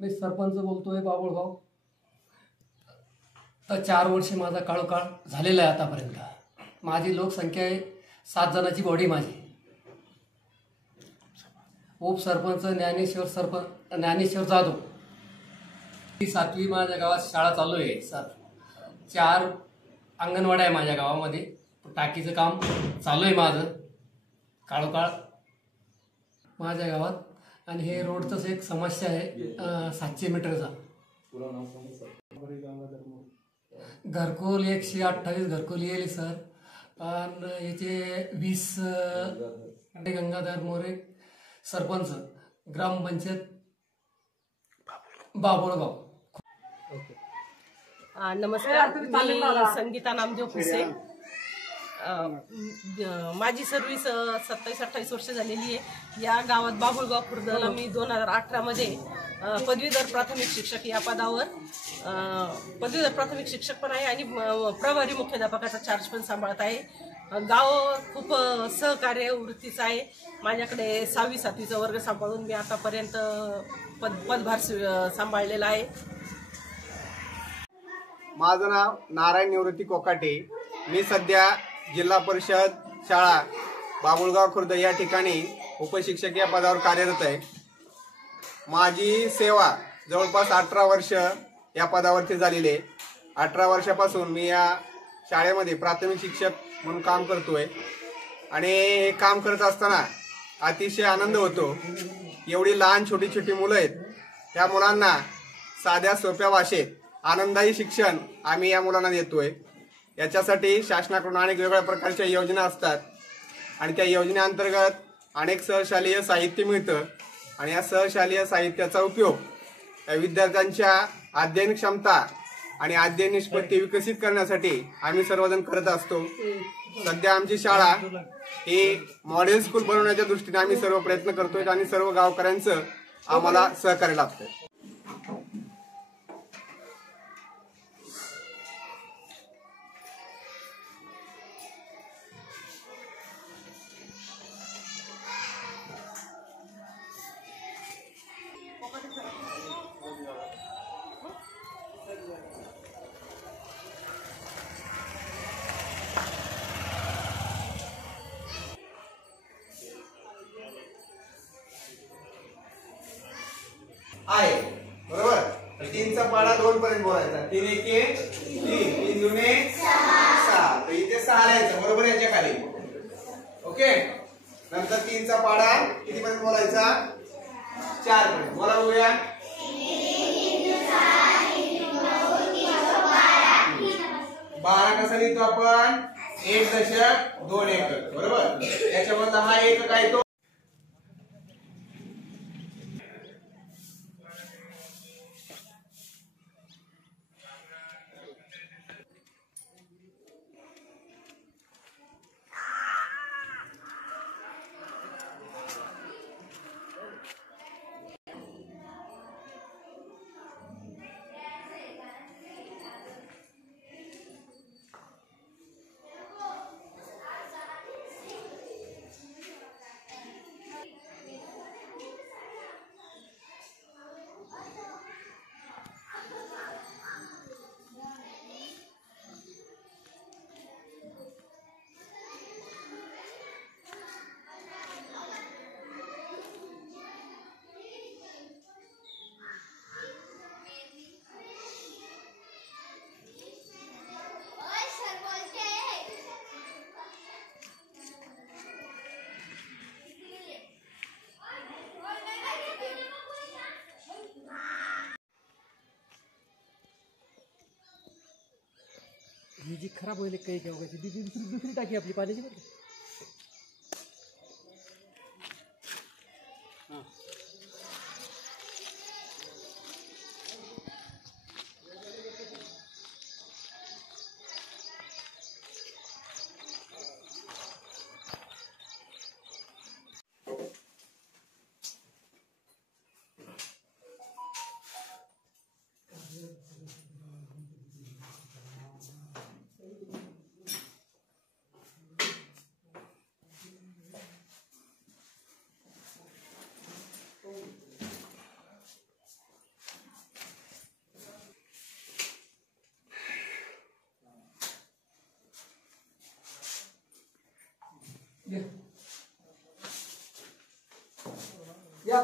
मी सरपंच बोलतोय बाबुळगाव। तर 4 वर्ष माझा काळोकाळ झालेला आहे आतापर्यंत। माझी लोकसंख्या आहे 7 जणांची बॉडी माझी। उपसरपंच ज्ञानेश्वर जाधव। 7वी माझ्या गावात शाळा चालू आहे सर। 4 अंगणवाड्या आहे माझ्या गावामध्ये। टाकीचं काम चालू आहे माझं काळोकाळ माझ्या गावात। आणि हे रोडचंच एक समस्या आहे 700 मीटरचा। घरकुल 128 घरकुल येईल सर। आणि याचे 20 गंगाधर मोरे सरपंच ग्रामपंचायत बाबुळगाव। नमस्कार, मी संगीता नामदेव फुसे। माझी सर्व्हिस 27-28 वर्ष झालेली आहे या गावात बाबुळगाव खुर्दला। मी 2018 मध्ये पदवीधर प्राथमिक शिक्षक या पदावर पदवीधर प्राथमिक शिक्षक पण आहे आणि प्रभारी मुख्याध्यापकाचा चार्ज पण सांभाळत आहे। गाव खूप सहकार्य वृत्तीचं आहे। माझ्याकडे 6वी-7वीचा वर्ग सांभाळून मी आतापर्यंत पदभार सांभाळलेला आहे। माझं नाव नारायण निवृत्ती कोकाटे। मी सध्या जिल्हा परिषद शाळा बाबुळगाव खुर्द या ठिकाणी उपशिक्षक या पदावर कार्यरत आहे। माझी सेवा जवळपास 18 वर्ष या पदावरती झालेली आहे। 18 वर्षापासून मी या शाळेमध्ये प्राथमिक शिक्षक म्हणून काम करतोय आणि हे काम करत असताना अतिशय आनंद होतो। एवढी लहान छोटी छोटी मुलं आहेत, त्या मुलांना साध्या सोप्या भाषेत आनंदायी शिक्षण आम्ही या मुलांना देतोय। याच्यासाठी शासनाकडून अनेक वेगवेगळ्या प्रकारच्या योजना असतात आणि त्या योजनेअंतर्गत अनेक सहशालेय साहित्य मिळतं आणि या सहशालेय साहित्याचा उपयोग विद्यार्थ्यांच्या अध्ययन क्षमता आणि अध्ययन निष्पत्ती विकसित करण्यासाठी आम्ही सर्वजण करत असतो। सध्या आमची शाळा ही मॉडेल स्कूल बनवण्याच्या दृष्टीने आम्ही सर्व प्रयत्न करतोय आणि सर्व गावकऱ्यांचं आम्हाला सहकार्य लाभतंय। आहे बरोबर। 3चा पाडा 2 पर्यंत बोलायचा। 3 एके 3, 3 दुने 6, तर इथे 6 लिहायचं बरोबर याच्या खाली। ओके, नंतर 3चा पाडा किती पर्यंत बोलायचा? 4 पर्यंत बोला बघूया। 12 कसा लिहितो आपण? 1.2 एकक बरोबर। याच्यामधला हा एकक आहे तो ही जी खराब होईल काही दुसरी टाकी आपली पाण्याची बरं का। या